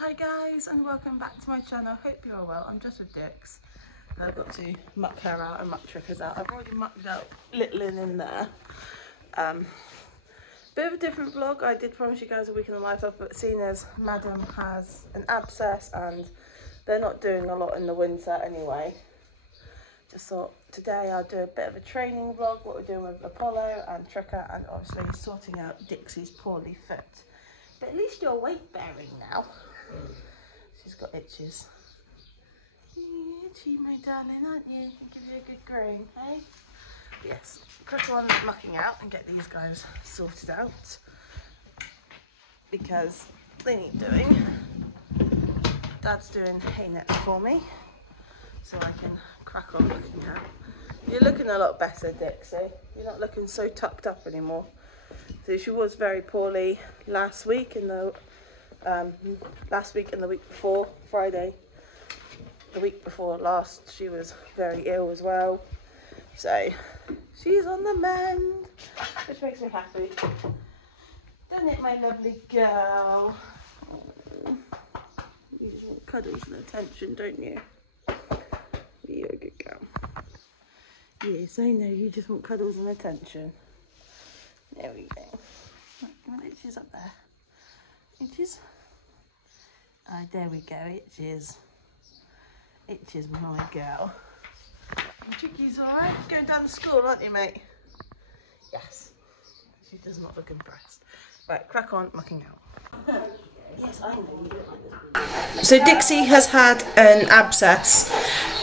Hi guys, and welcome back to my channel. Hope you're well. I'm just with Dix. I've got to muck her out and muck Tricka's out. I've already mucked out Little in there. Bit of a different vlog. I did promise you guys a week in the life of, but seeing as Madam has an abscess and they're not doing a lot in the winter anyway, just thought today I'll do a bit of a training vlog, what we're doing with Apollo and Tricka, and obviously sorting out Dixie's poorly foot. But at least you're weight bearing now. She's got itches. You're itchy, my darling, aren't you? I'll give you a good groan, eh? Yes, crack on mucking out and get these guys sorted out because they need doing. Dad's doing hay nets for me, so I can crack on mucking out. You're looking a lot better, Dixie. You're not looking so tucked up anymore. So she was very poorly last week and the week before, Friday, the week before last, she was very ill as well. So she's on the mend, which makes me happy. Doesn't it, my lovely girl? You just want cuddles and attention, don't you? You're a good girl. Yes, I know, you just want cuddles and attention. There we go. Right, come on, itches up there. Itches. Oh, there we go, itches. Itches, my girl. Tricky's alright. Going down to school, aren't you, mate? Yes. She does not look impressed. Right, crack on mucking out. Yes, I know you don't like this. So Dixie has had an abscess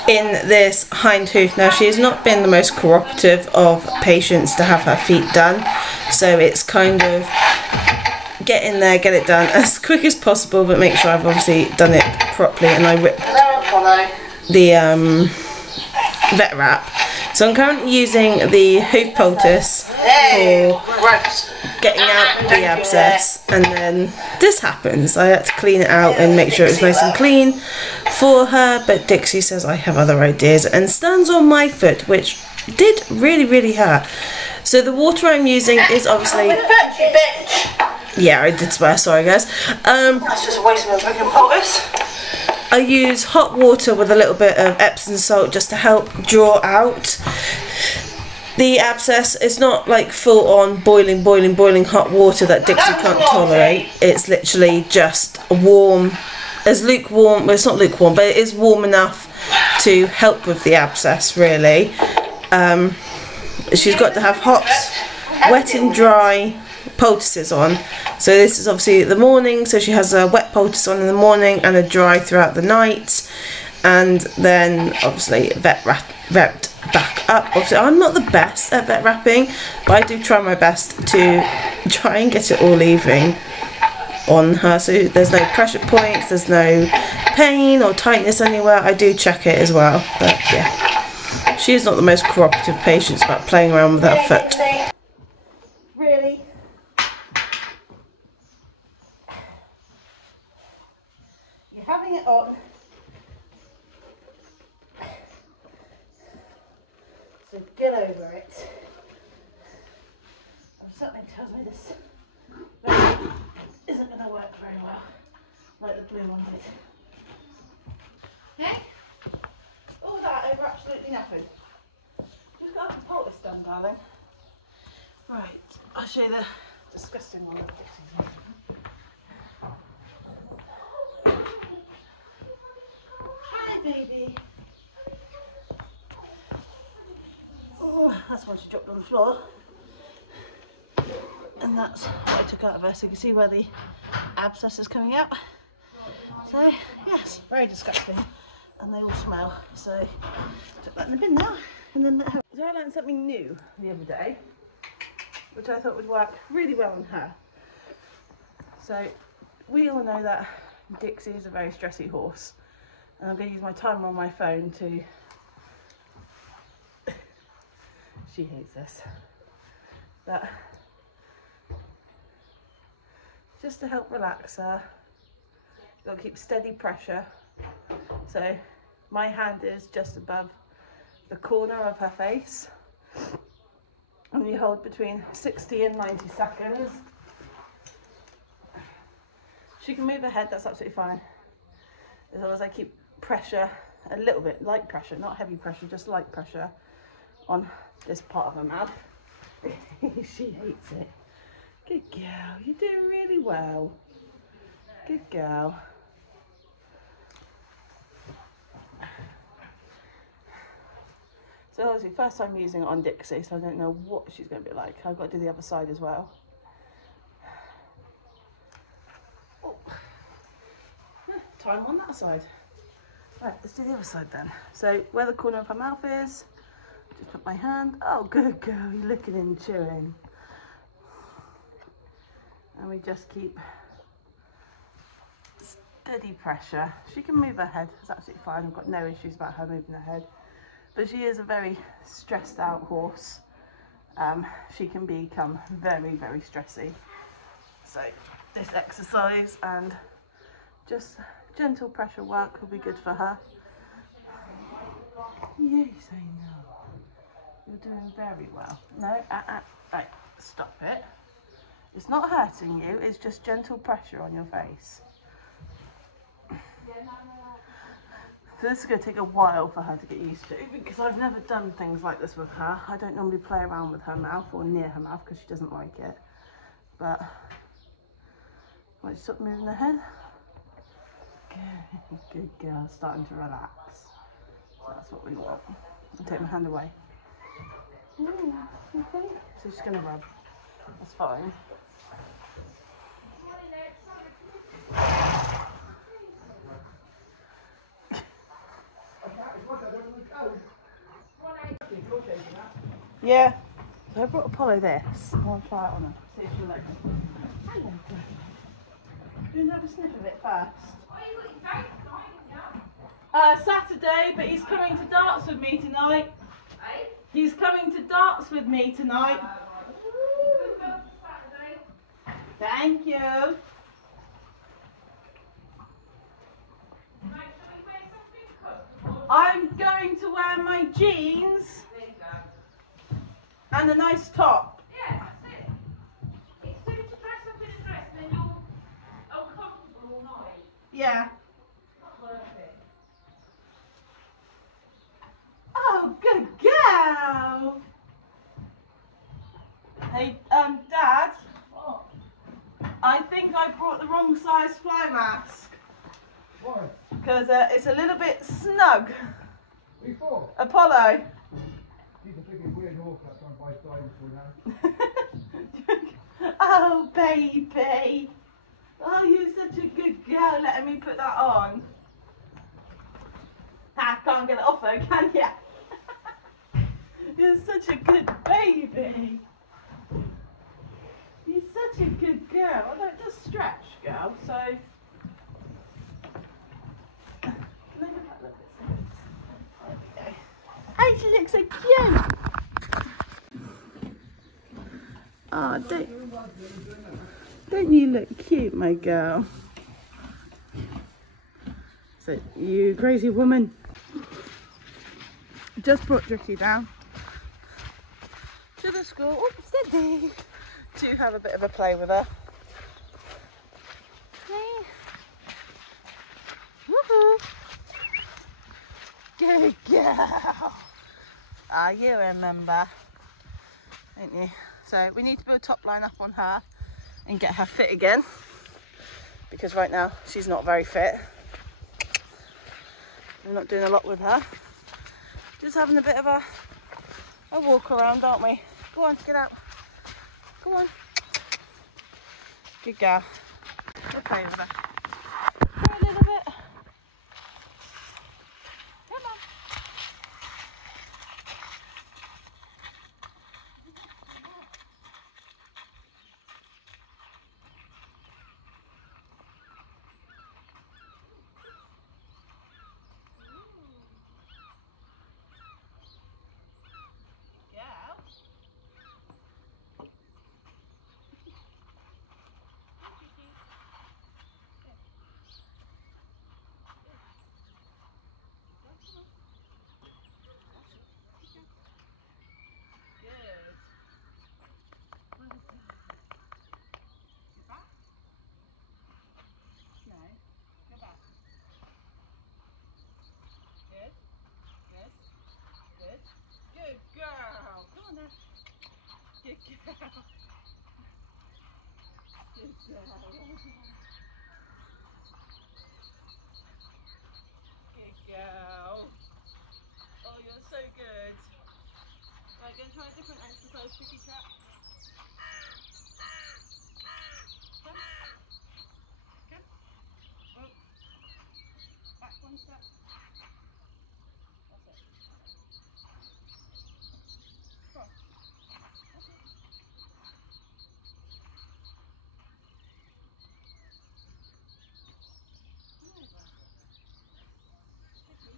in this hind hoof. Now, she has not been the most cooperative of patients to have her feet done. So it's kind of get in there, get it done as quick as possible, but make sure I've obviously done it properly. And I ripped the vet wrap. So I'm currently using the hoof poultice for getting out the abscess, and then this happens. I had to clean it out and make sure it was nice and clean for her, but Dixie says I have other ideas and stands on my foot, which did really hurt. So the water I'm using is obviously... Yeah, I did swear, sorry guys. That's just a waste of a freaking poultice. I use hot water with a little bit of Epsom salt just to help draw out the abscess. It's not like full on boiling hot water that Dixie can't tolerate. It's literally just warm, as lukewarm, well it's not lukewarm, but it is warm enough to help with the abscess really. She's got to have hot, wet and dry poultices on. So this is obviously the morning, so she has a wet poultice on in the morning and a dry throughout the night, and then obviously vet wrapped back up. Obviously I'm not the best at vet wrapping, but I do try my best to try and get it all even on her, so there's no pressure points, there's no pain or tightness anywhere. I do check it as well, but yeah, she is not the most cooperative patient about playing around with her foot. Really? You're having it on. So get over it. Something tells me this isn't going to work very well, like the blue one did. Okay? All that over absolutely nothing. Just got the poultice done, darling. Right, I'll show you the disgusting one that Dixie's making. Hi, baby. Oh, that's one she dropped on the floor. And that's what I took out of her, so you can see where the abscess is coming out. So, yes, very disgusting. And they all smell. So, took that in the bin now. And then let her... So I learned something new the other day, which I thought would work really well on her. So, we all know that Dixie is a very stressy horse. And I'm going to use my timer on my phone to... She hates this. But... just to help relax her, you've got to keep steady pressure. So my hand is just above the corner of her face, and you hold between 60 and 90 seconds. She can move her head, that's absolutely fine. As long as I keep pressure, a little bit, light pressure, not heavy pressure, just light pressure on this part of her mouth. She hates it. Good girl, you're doing really well. Good girl. So obviously first time using it on Dixie, so I don't know what she's going to be like. I've got to do the other side as well. Oh. Time on that side. Right, let's do the other side then. So where the corner of her mouth is, just put my hand. Oh, good girl, you're licking and chewing. And we just keep steady pressure. She can move her head, it's absolutely fine. I've got no issues about her moving her head. But she is a very stressed out horse. She can become very, very stressy. So this exercise and just gentle pressure work will be good for her. Yes, I know. You're doing very well. No, right, stop it. It's not hurting you, it's just gentle pressure on your face. So this is going to take a while for her to get used to because I've never done things like this with her. I don't normally play around with her mouth or near her mouth because she doesn't like it. But once you stop moving the head, good girl, starting to relax. So that's what we want. I'll take my hand away. Okay, so she's going to rub. That's fine. Yeah. So I brought Apollo this. I want to try it on her. See if she'll like it. Hello, girl. Do you want to have a sniff of it first? Saturday, but he's coming to darts with me tonight. He's coming to darts with me tonight. Thank you. I'm going to wear my jeans and a nice top. Yeah, that's it. It's good to dress up in a dress and then you're uncomfortable all night. Yeah. Not worth it. Oh, good girl. Hey, Dad. What? I think I brought the wrong size fly mask. Why? Because it's a little bit snug. Before? Apollo. She's a freaking weird horse that's on by style for now. Oh, baby. Oh, you're such a good girl letting me put that on. Ha, can't get it off though, can ya? You're such a good baby. You're such a good girl. Although it does stretch, girl, so... Oh, she looks so cute. Oh, don't you look cute, my girl? So, you crazy woman. Just brought Tricka down to the school. Oh, steady. To have a bit of a play with her. Hey. Woohoo. Good girl. Ah, you remember, don't you? So we need to put a top line up on her and get her fit again, because right now she's not very fit. We're not doing a lot with her. Just having a bit of a walk around, aren't we? Go on, get out. Go on. Good girl. We'll play with her. Go a little bit. Come on. Good girl. Oh, you're so good. Right, going to try a different exercise, tricky trap. Come. Come. Oh. Back one step. That's it. Cross. That's it. Come over. Tricky.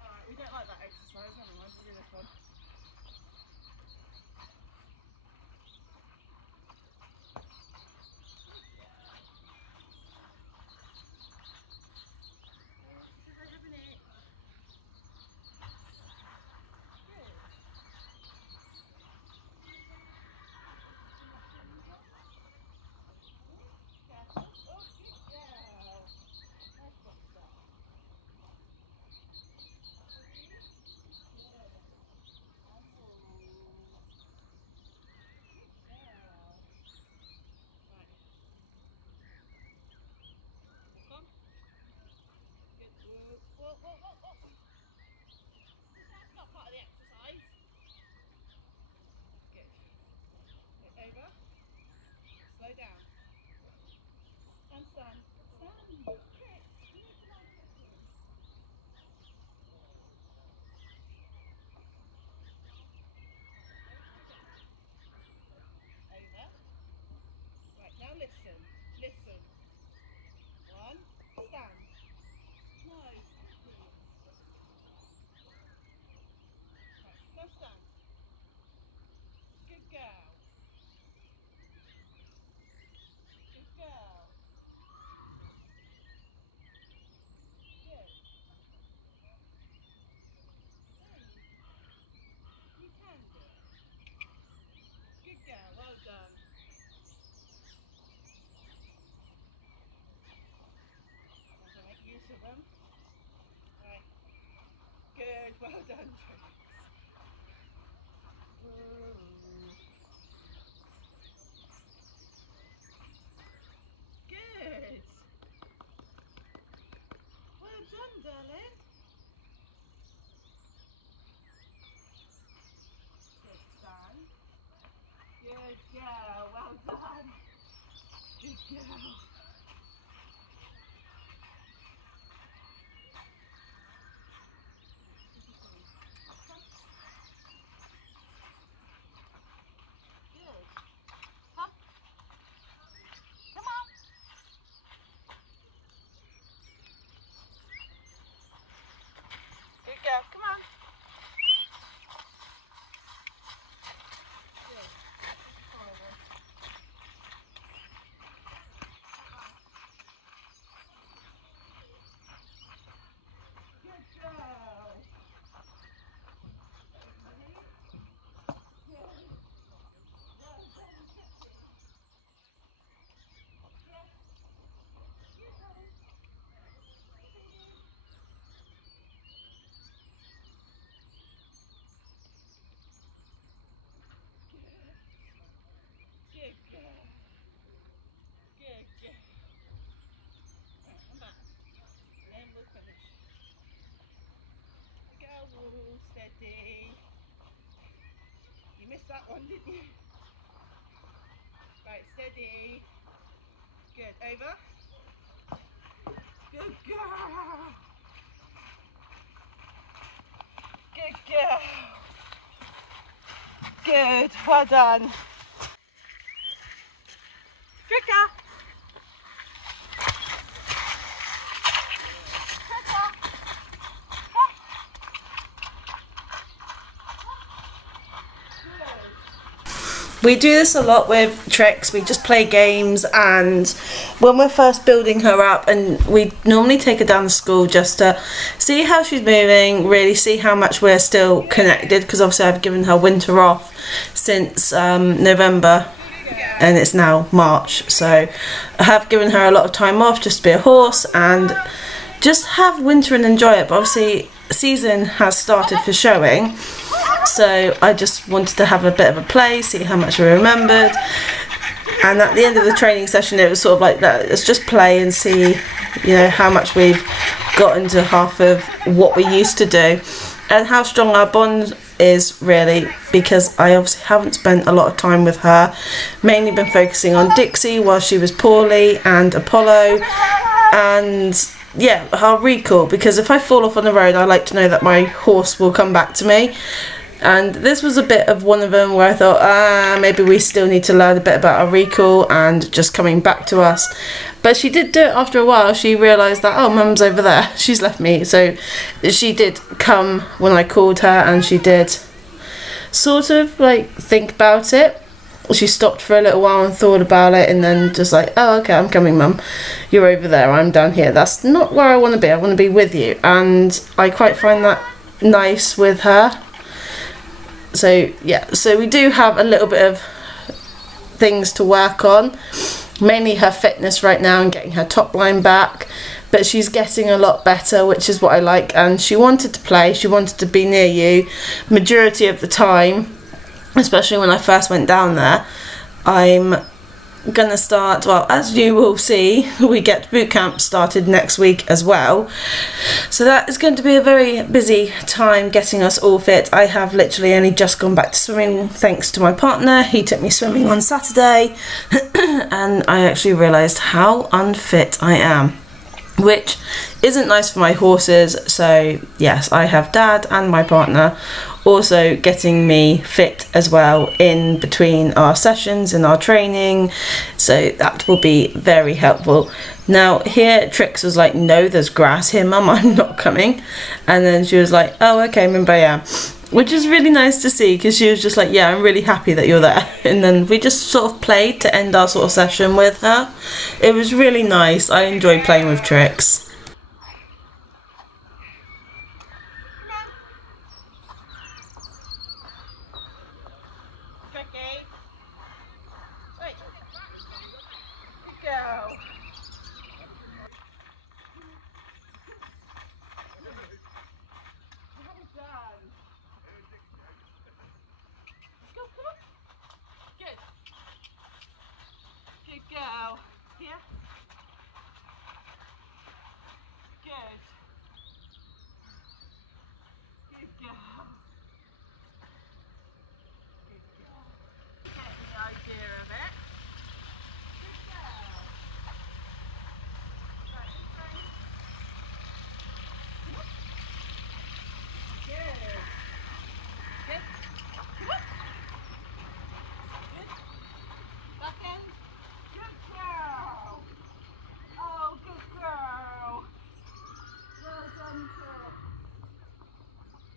Alright, we don't like that exercise, never mind, we'll do this one. That's not part of the exercise. Good. Over. Slow down. And stand. Stand. Trick. You need to learn tricking. Over. Right, now listen. Listen. One. Stand. No. Right, now stand. Good girl. Good girl. Good. You can do it. Good girl. Well done. I'm going to make use of them. Right. Good. Well done, Tricks. Good. Well done, darling. Good, stand. Good girl. Well done. Good girl. Good. Come. Come on. Good girl. Come on. Good. Forward. Good girl. Ready? Good. Well done, Trixie. Yes. You got it. Good girl. Good girl. Right, come back. And we'll finish. Go, Woo, steady. You missed that one, didn't you? Right, steady. Good, over. Good girl. Good girl. Good, well done. Tricka. Tricka. We do this a lot with Tricks. We just play games, and when we're first building her up, and we normally take her down to school just to see how she's moving, really see how much we're still connected, because obviously I've given her winter off since November and it's now March, so I have given her a lot of time off just to be a horse and just have winter and enjoy it. But obviously season has started for showing, So I just wanted to have a bit of a play, see how much we remembered. And at the end of the training session, it was sort of like that. Let's just play and see, you know, how much we've gotten to half of what we used to do and how strong our bond is really, because I obviously haven't spent a lot of time with her, mainly been focusing on Dixie while she was poorly and Apollo, and yeah, her recall, because if I fall off on the road, I like to know that my horse will come back to me. And this was a bit of one of them where I thought, maybe we still need to learn a bit about our recall and just coming back to us. But she did do it after a while. She realised that, oh, mum's over there. She's left me. So she did come when I called her, and she did sort of like think about it. She stopped for a little while and thought about it, and then just like, oh, okay, I'm coming, mum. You're over there. I'm down here. That's not where I want to be. I want to be with you. And I quite find that nice with her. So yeah, so we do have a little bit of things to work on, mainly her fitness right now and getting her top line back, but she's getting a lot better, which is what I like. And she wanted to play, she wanted to be near you majority of the time, especially when I first went down there. I'm gonna start, well, as you will see, we get boot camp started next week as well, so that is going to be a very busy time getting us all fit. I have literally only just gone back to swimming thanks to my partner. He took me swimming on Saturday and I actually realised how unfit I am, which isn't nice for my horses. So yes, I have Dad and my partner also getting me fit as well in between our sessions and our training, so that will be very helpful. Now here Trix was like, no, there's grass here, mum, I'm not coming. And then she was like, oh, okay, remember I am, which is really nice to see, because she was just like, yeah, I'm really happy that you're there. And then we just sort of played to end our sort of session with her. It was really nice. I enjoyed playing with Trix. Go. Here. Good. Good girl. Good girl. Getting the idea of it. Good girl. Right, this way. Good. Good. Good. Back end. Good girl. Oh, good girl. Well done, Trix.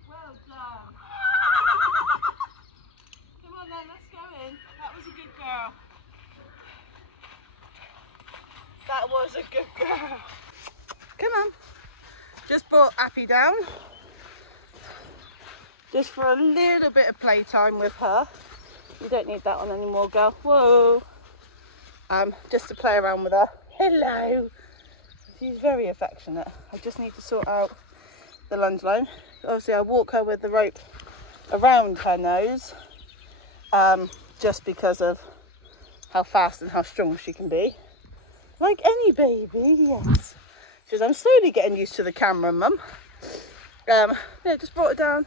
Well done. Come on then, let's go in. That was a good girl. That was a good girl. Come on. Just brought Appy down, just for a little bit of playtime with her. You don't need that one anymore, girl. Whoa. Just to play around with her. Hello. She's very affectionate. I just need to sort out the lunge line. Obviously I walk her with the rope around her nose, just because of how fast and how strong she can be. Like any baby, yes. She says, I'm slowly getting used to the camera, mum. Yeah, just brought her down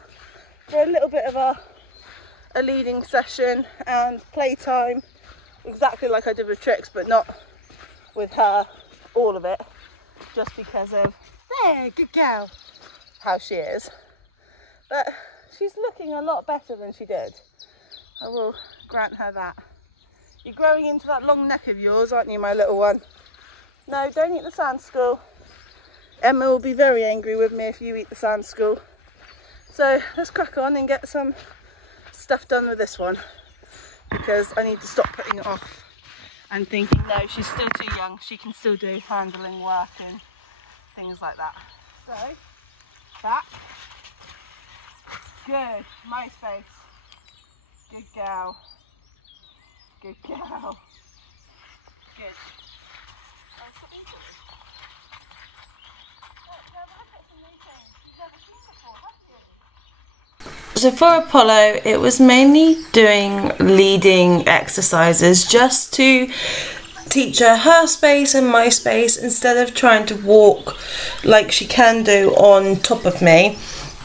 for a little bit of a leading session and playtime, exactly like I did with Trix, but not with her, all of it, just because of, there, good girl, how she is. But she's looking a lot better than she did. I will grant her that. You're growing into that long neck of yours, aren't you, my little one? No, don't eat the sand school. Emma will be very angry with me if you eat the sand school. So let's crack on and get some stuff done with this one, because I need to stop putting it off and thinking, no, she's still too young. She can still do handling work and things like that. So, back. Good. My space. Good girl. Good girl. Good. So for Apollo, it was mainly doing leading exercises just to teach her space and my space instead of trying to walk like she can do on top of me.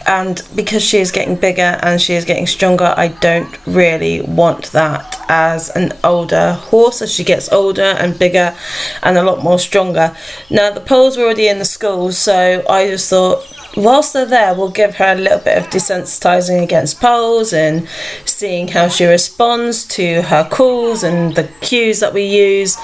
And because she is getting bigger and she is getting stronger, I don't really want that as an older horse as she gets older and bigger and a lot more stronger. Now the poles were already in the school, so I just thought whilst they're there we'll give her a little bit of desensitizing against poles and seeing how she responds to her calls and the cues that we use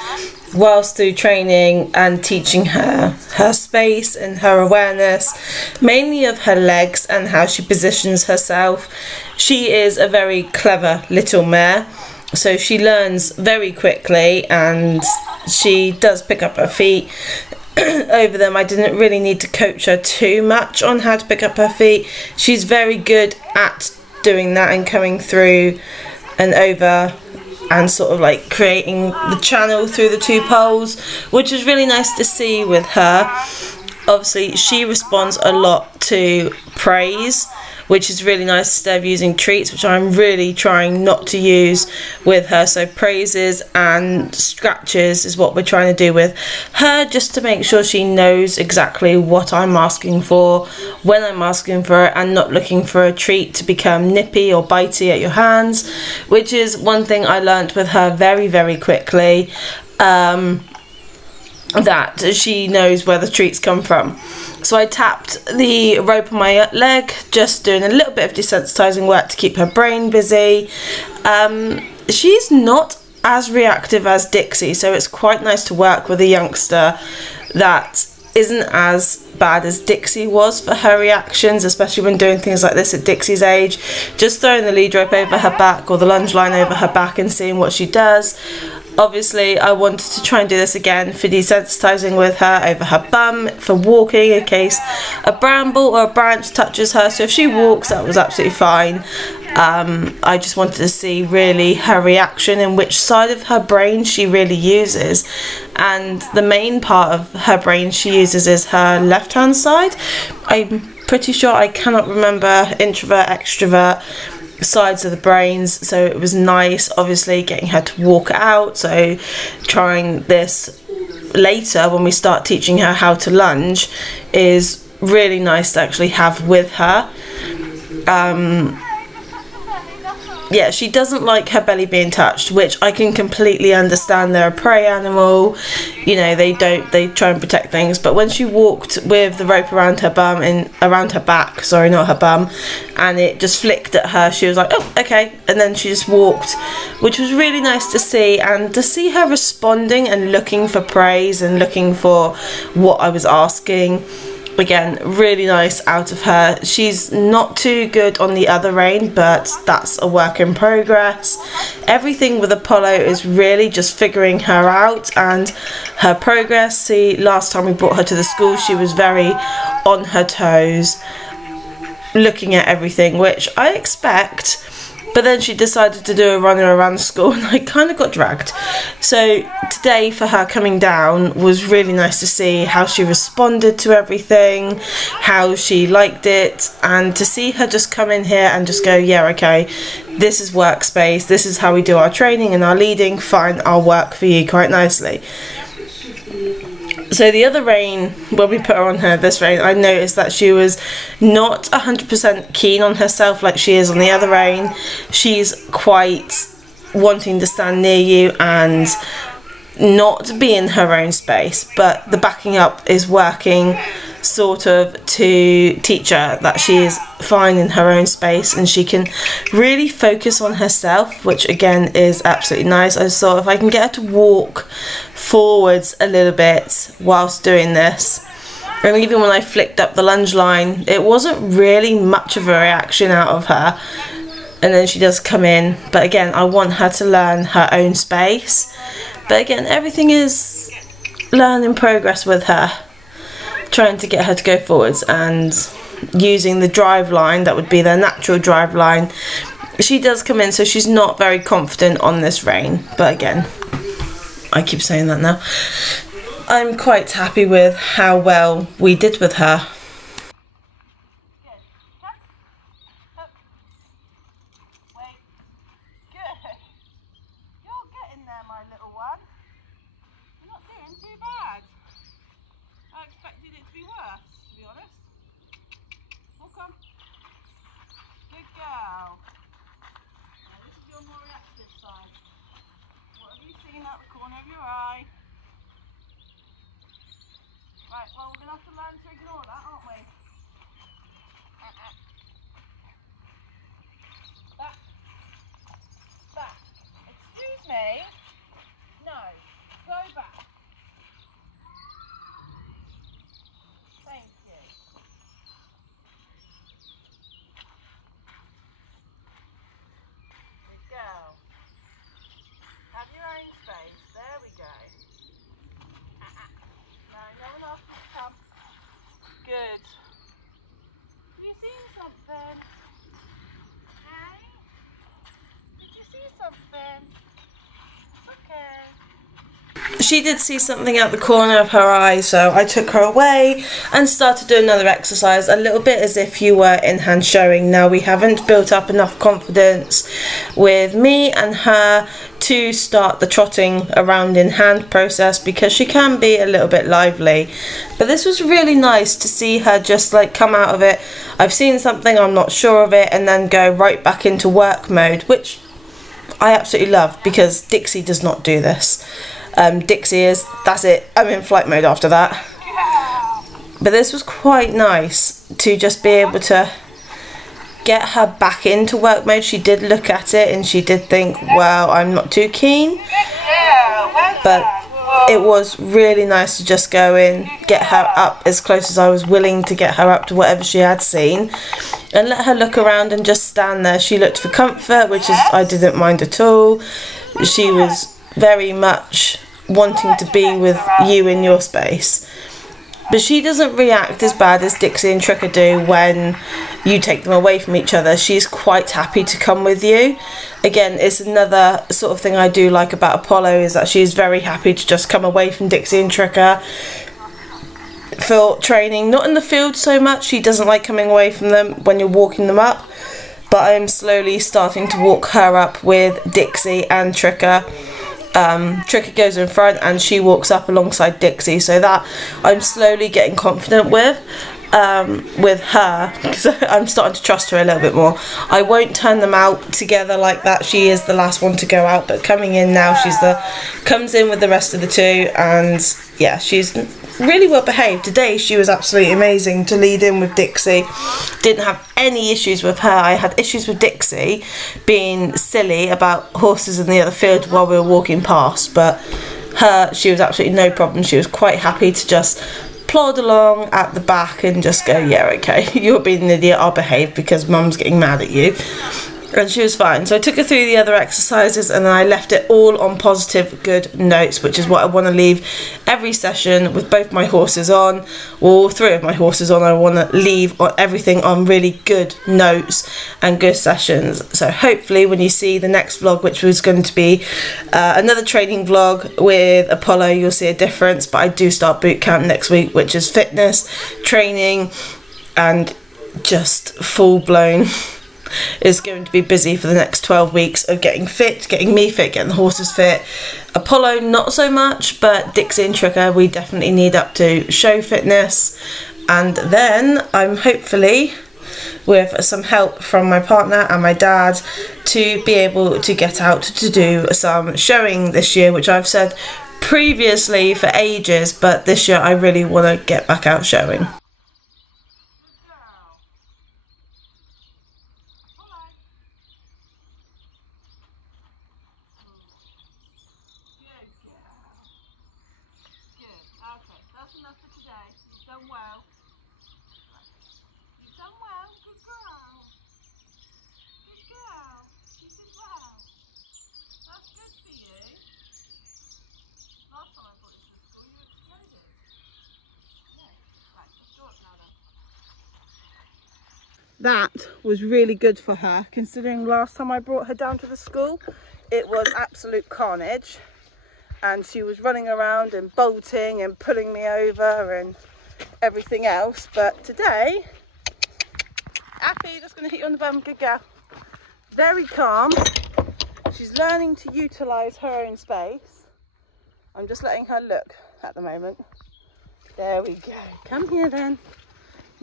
whilst through training, and teaching her space and her awareness, mainly of her legs and how she positions herself. She is a very clever little mare, so she learns very quickly and she does pick up her feet over them. I didn't really need to coach her too much on how to pick up her feet. She's very good at doing that and coming through and over and sort of like creating the channel through the two poles, which is really nice to see with her. Obviously she responds a lot to praise, which is really nice instead of using treats, which I'm really trying not to use with her. So praises and scratches is what we're trying to do with her, just to make sure she knows exactly what I'm asking for, when I'm asking for it, and not looking for a treat to become nippy or bitey at your hands, which is one thing I learnt with her very, very quickly. That she knows where the treats come from. So I tapped the rope on my leg, just doing a little bit of desensitizing work to keep her brain busy. She's not as reactive as Dixie, so it's quite nice to work with a youngster that isn't as bad as Dixie was for her reactions, especially when doing things like this at Dixie's age. Just throwing the lead rope over her back or the lunge line over her back and seeing what she does. Obviously I wanted to try and do this again for desensitizing with her over her bum, for walking in case a bramble or a branch touches her. So if she walks, that was absolutely fine. I just wanted to see really her reaction and which side of her brain she really uses, and the main part of her brain she uses is her left hand side. I'm pretty sure, I cannot remember introvert, extrovert sides of the brains, so it was nice obviously getting her to walk out. So trying this later when we start teaching her how to lunge is really nice to actually have with her. Yeah, she doesn't like her belly being touched, which I can completely understand. They're a prey animal, you know, they try and protect things. But when she walked with the rope around her bum and around her back, sorry, not her bum, and it just flicked at her, she was like, oh, okay, and then she just walked, which was really nice to see. And to see her responding and looking for praise and looking for what I was asking, again, really nice out of her. She's not too good on the other rein, but that's a work in progress. Everything with Apollo is really just figuring her out and her progress. See, last time we brought her to the school, she was very on her toes, looking at everything, which I expect. But then she decided to do a runner around the school and I kind of got dragged. So today for her coming down was really nice to see how she responded to everything, how she liked it, and to see her just come in here and just go, yeah, okay, this is workspace, this is how we do our training and our leading, fine, I'll work for you quite nicely. So the other rein, when we put her on her, this rein, I noticed that she was not 100% keen on herself like she is on the other rein. She's quite wanting to stand near you and not be in her own space, but the backing up is working sort of to teach her that she is fine in her own space and she can really focus on herself, which again is absolutely nice. I just thought if I can get her to walk forwards a little bit whilst doing this, and even when I flicked up the lunge line, it wasn't really much of a reaction out of her, and then she does come in. But again, I want her to learn her own space. But again, everything is learn in progress with her, trying to get her to go forwards and using the drive line that would be their natural drive line. She does come in, so she's not very confident on this rein, but again, I keep saying that now. I'm quite happy with how well we did with her. come. Good girl. Now this is your more reactive side. What have you seen out the corner of your eye? Right, well, we're going to have to learn to ignore that, aren't we? Back. Back. Excuse me? No. Go back. Thank you. Good girl. Have your own space. There we go. No, no one else can come. Good. Have you seen something? Hey? Did you see something? It's okay. She did see something out the corner of her eye, so I took her away and started doing another exercise, a little bit as if you were in hand showing. Now, we haven't built up enough confidence with me and her to start the trotting around in hand process because she can be a little bit lively, but this was really nice to see her just like come out of it. I've seen something, I'm not sure of it, and then go right back into work mode, which I absolutely love because Dixie does not do this. Dixie is, that's it, I'm in flight mode after that. But this was quite nice to just be able to get her back into work mode. She did look at it and she did think, well, I'm not too keen, but it was really nice to just go in, get her up as close as I was willing to get her up to whatever she had seen, and let her look around and just stand there. She looked for comfort, which is, I didn't mind at all. She was very much wanting to be with you in your space. But she doesn't react as bad as Dixie and Tricka do when you take them away from each other. She's quite happy to come with you. Again, it's another sort of thing I do like about Apollo, is that she's very happy to just come away from Dixie and Tricka for training. Not in the field so much, she doesn't like coming away from them when you're walking them up, but I'm slowly starting to walk her up with Dixie and Tricka. Tricka goes in front and she walks up alongside Dixie, so that I'm slowly getting confident with her, because I'm starting to trust her a little bit more. I won't turn them out together like that. She is the last one to go out, but coming in now, comes in with the rest of the two, and yeah, she's really well behaved. Today she was absolutely amazing to lead in with Dixie. Didn't have any issues with her. I had issues with Dixie being silly about horses in the other field while we were walking past, but her, she was absolutely no problem. She was quite happy to just plod along at the back and just go, yeah, okay, you're being an idiot, I'll behave because mum's getting mad at you. And she was fine. So I took her through the other exercises and then I left it all on positive, good notes, which is what I want to leave every session with both my horses on, or 3 of my horses on. I want to leave everything on really good notes and good sessions. So hopefully when you see the next vlog, which was going to be another training vlog with Apollo, you'll see a difference. But I do start boot camp next week, which is fitness, training, and just full blown is going to be busy for the next 12 weeks of getting fit, getting me fit, getting the horses fit. Apollo not so much, but Dixie and Tricka we definitely need up to show fitness. And then I'm hopefully, with some help from my partner and my dad, to be able to get out to do some showing this year, which I've said previously for ages, but this year I really want to get back out showing. Okay, that's enough for today. You've done well. You've done well. Good girl. Good girl. You did well. That's good for you. Last time I brought you to school, you exploded. No. Right, let's draw it now then. That was really good for her, considering last time I brought her down to the school, it was absolute carnage. And she was running around and bolting and pulling me over and everything else. But today, Appy, just going to hit you on the bum, good girl. Very calm. She's learning to utilise her own space. I'm just letting her look at the moment. There we go. Come here then.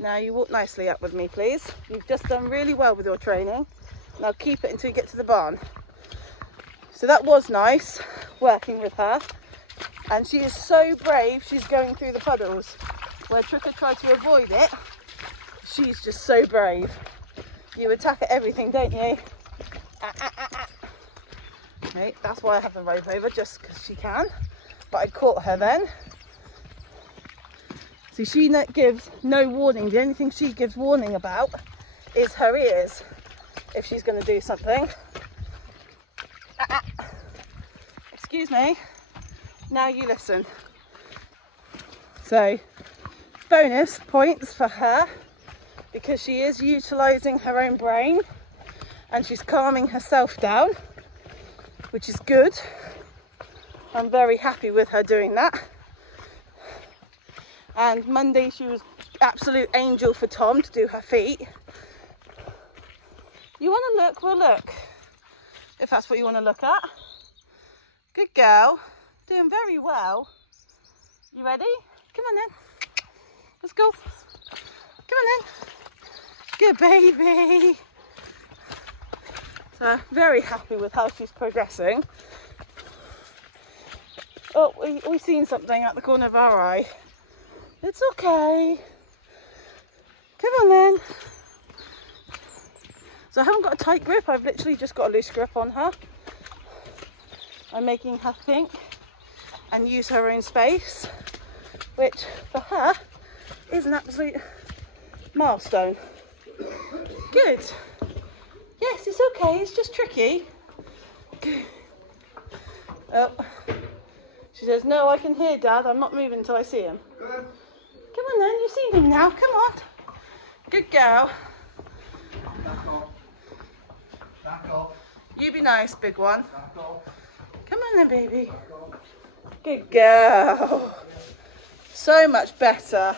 Now you walk nicely up with me, please. You've just done really well with your training. Now keep it until you get to the barn. So that was nice, working with her. And she is so brave, she's going through the puddles. Where Tricka tried to avoid it, she's just so brave. You attack at everything, don't you? Okay, that's why I have the rope over, just because she can. But I caught her then. See, she gives no warning. The only thing she gives warning about is her ears, if she's going to do something. Excuse me. Now you listen. So, bonus points for her, because she is utilising her own brain and she's calming herself down, which is good. I'm very happy with her doing that. And Monday she was absolute angel for Tom to do her feet. You want to look? We'll look, if that's what you want to look at. Good girl, doing very well. You ready? Come on then. Let's go. Come on then. Good baby. So very happy with how she's progressing. Oh, we've seen something at the corner of our eye. It's okay. Come on then. So I haven't got a tight grip, I've literally just got a loose grip on her. I'm making her think and use her own space, which for her is an absolute milestone. Good. Yes, it's okay, it's just tricky. Oh. She says, no, I can hear Dad, I'm not moving until I see him. Good. Come on then, you've seen him now, come on. Good girl. Back off. Back off. You be nice, big one. Back off. Come on then, baby. Back off. Good girl. So much better.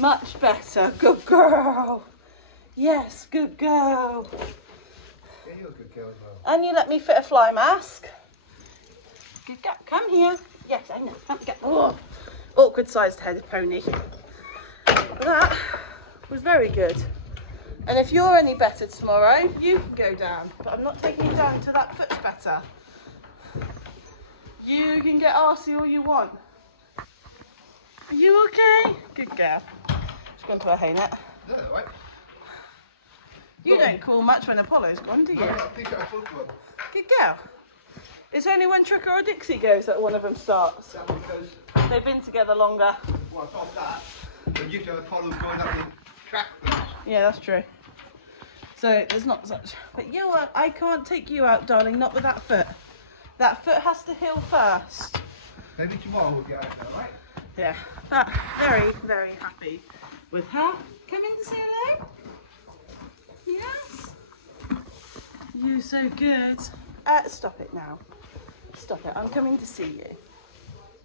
Much better. Good girl. Yes, good girl. Yeah, you're a good girl as well. And you let me fit a fly mask. Good girl. Come here. Yes, I know. Come get. Oh, awkward sized head pony. That was very good. And if you're any better tomorrow, you can go down. But I'm not taking you down until that foot's better. You can get arsey all you want. Are you okay? Good girl. She's gone to her hay net. Is that right? You don't call much when Apollo's gone, do you? No, I think I both of them. Good girl. It's only when Tricka or Dixie goes that one of them starts. That because, They've been together longer. well, I thought that. But you have Apollo going up the track. Yeah, that's true. So there's not such. But you are, I can't take you out, darling, not with that foot. That foot has to heal first. Maybe tomorrow we'll get out there, right? Yeah, but very, very happy with her. Come in to say hello? Yes? You're so good. Stop it now. Stop it. I'm coming to see you.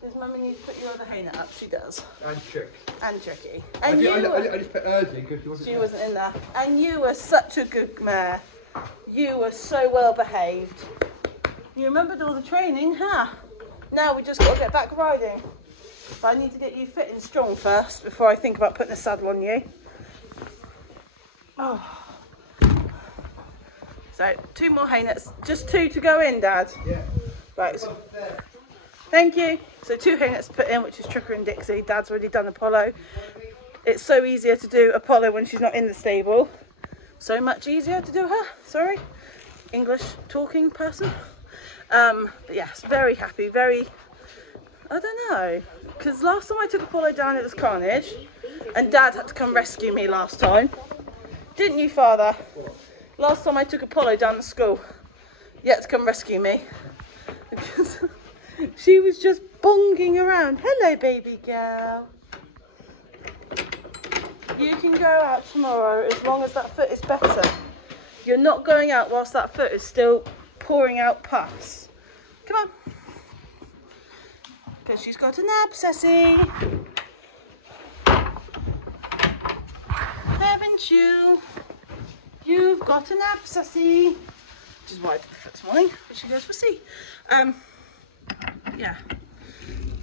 Does Mummy need to put your other hay net up? She does. And Trick. And Tricky. I And I just put hers in because she wasn't in there. And you were such a good mare. You were so well behaved. You remembered all the training, huh? Now we just got to get back riding. But I need to get you fit and strong first before I think about putting a saddle on you. Oh. So 2 more hay nets. Just 2 to go in, Dad. Yeah. Right. So, thank you. So 2 hay nets to put in, which is Tricka and Dixie. Dad's already done Apollo. It's so easier to do Apollo when she's not in the stable. So much easier to do her. Sorry, English talking person. But yes, very happy. Very. I don't know, because last time I took Apollo down, it was carnage, and Dad had to come rescue me last time. Didn't you, Father? Last time I took Apollo down to school, you had to come rescue me because she was just bonging around. Hello, baby girl. You can go out tomorrow as long as that foot is better. You're not going out whilst that foot is still pouring out pus. Come on. Because she's got an abscessy. Haven't you? You've got an abscessy. Which is why I put the foot this morning, but she goes for C. Yeah.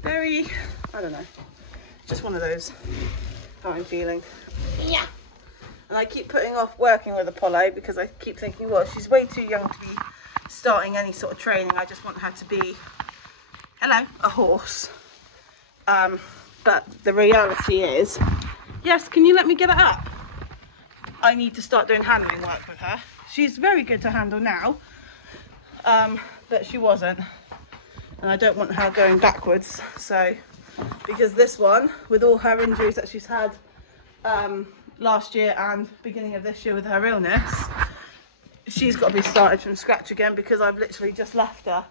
Very, I don't know. Just one of those. how I'm feeling. Yeah. And I keep putting off working with Apollo because I keep thinking, well, she's way too young to be starting any sort of training. I just want her to be, hello, a horse. But the reality is, yes, can you let me get it up? I need to start doing handling work with her. She's very good to handle now, but she wasn't. And I don't want her going backwards. So, because this one, with all her injuries that she's had last year and beginning of this year with her illness, she's got to be started from scratch again because I've literally just left her,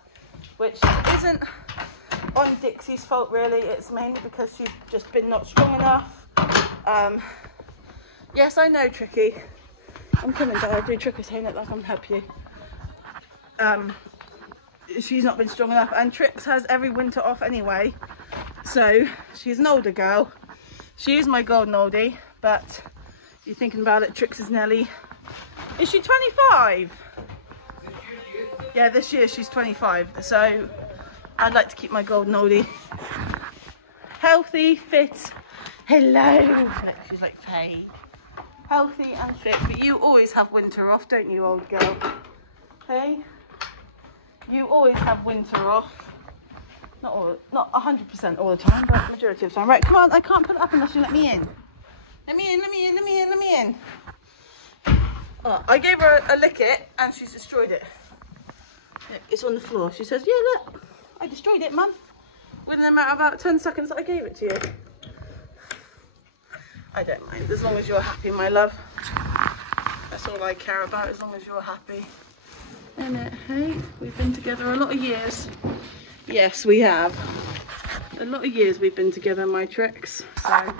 which isn't on Dixie's fault really. It's mainly because she's just been not strong enough. Yes, I know, Tricky. I'm coming, but I'll do Tricka's saying it like I'm help you. She's not been strong enough, and Trix has every winter off anyway. So she's an older girl. She is my golden oldie, but you're thinking about it, Trix is nearly, is she 25? Yeah, this year she's 25. So I'd like to keep my golden oldie healthy, fit. Hello. She's like Faye. Healthy and fit. But you always have winter off, don't you, old girl? Hey? You always have winter off. Not 100% all the time, but majority of the time. Right, come on, I can't put it up unless you let me in. Let me in, let me in, let me in, let me in. Oh, I gave her a lick it and she's destroyed it. Look, it's on the floor. She says, yeah, look, I destroyed it, Mum. Within a matter of about 10 seconds that I gave it to you. I don't mind, as long as you're happy, my love. That's all I care about, as long as you're happy. Isn't it? Hey, we've been together a lot of years. Yes, we have. A lot of years we've been together, my Tricks. So,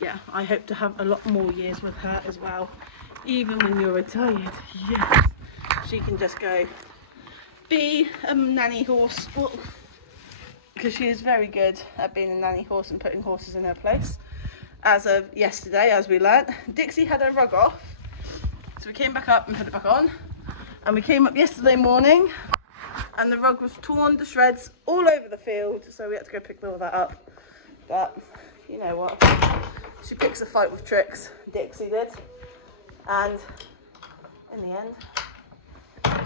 yeah, I hope to have a lot more years with her as well. Even when you're retired, yes. She can just go be a nanny horse. Because she is very good at being a nanny horse and putting horses in their place. As of yesterday, as we learnt, Dixie had her rug off. So we came back up and put it back on. And we came up yesterday morning and the rug was torn to shreds all over the field. So we had to go pick all that up. But you know what? She picks a fight with Tricks. Dixie did. And in the end,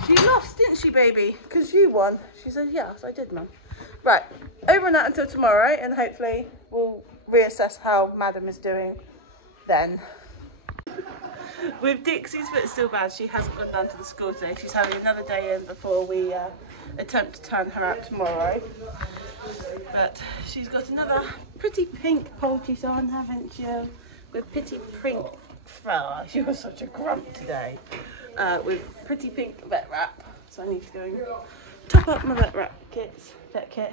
she lost, didn't she, baby? Because you won. She said, yes, I did, Mum. Right, over and out until tomorrow, and hopefully we'll reassess how Madam is doing then. With Dixie's foot still bad, she hasn't gone down to the school today. She's having another day in before we attempt to turn her out tomorrow. But she's got another pretty pink poultice on, haven't you? With pretty pink fur. She was such a grump today. With pretty pink vet wrap. So I need to go and top up my vet kit.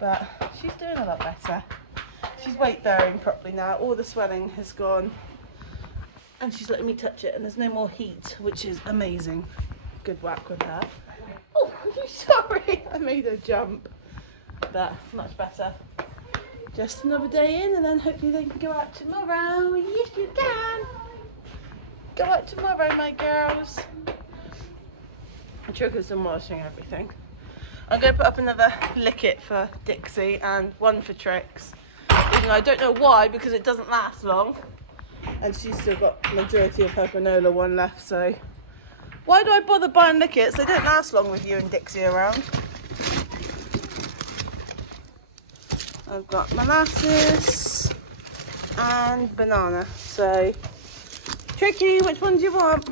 But she's doing a lot better. She's weight bearing properly now. All the swelling has gone. And she's letting me touch it and there's no more heat, which is amazing. Good work with her. Oh, I'm sorry. I made her jump. But much better. Just another day in and then hopefully they can go out tomorrow. Yes, you can. Go out tomorrow, my girls. Tricka's demolishing everything. I'm going to put up another lick-it for Dixie and one for Trix. Even though I don't know why, because it doesn't last long. And she's still got the majority of her granola one left, so why do I bother buying lick-its? They don't last long with you and Dixie around. I've got molasses and banana. So, Tricky, which one do you want?